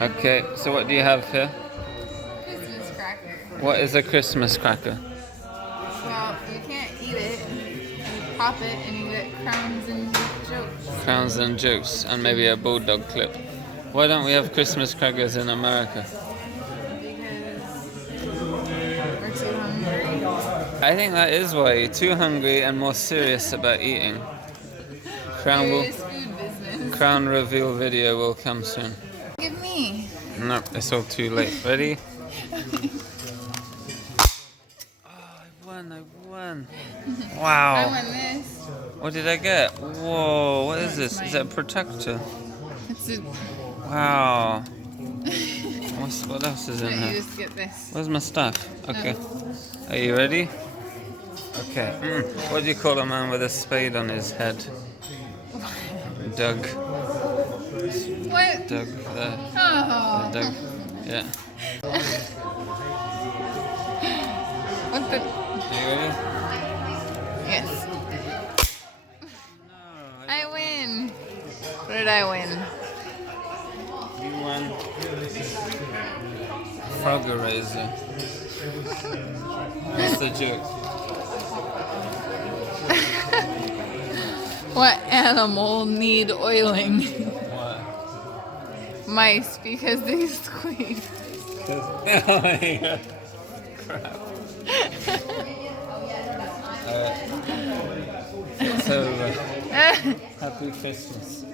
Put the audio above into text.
Okay, so what do you have here? Christmas cracker. What is a Christmas cracker? Well, you can't eat it. You pop it and you get crowns and jokes. Crowns and jokes, and maybe a bulldog clip. Why don't we have Christmas crackers in America? Because we're too hungry. I think that is why you're too hungry and more serious about eating. Serious food business. Crown reveal video will come soon. Give me. No, it's all too late. Ready? I won. Wow. I won this. What did I get? Whoa, what is this? Is that a protector? It's a. Wow. What else is in You here? just get this. Where's my stuff? Okay. Are you ready? Okay. What do you call a man with a spade on his head? Doug. What? Doug. Oh. Doug. Yeah. What the? Are you ready? Yes. No. I win. What did I win? You won. Frog eraser. What's the joke? What animal need oiling? What? Mice, because they squeeze. Oh my God. Crap. Alright. It's over. Happy Christmas.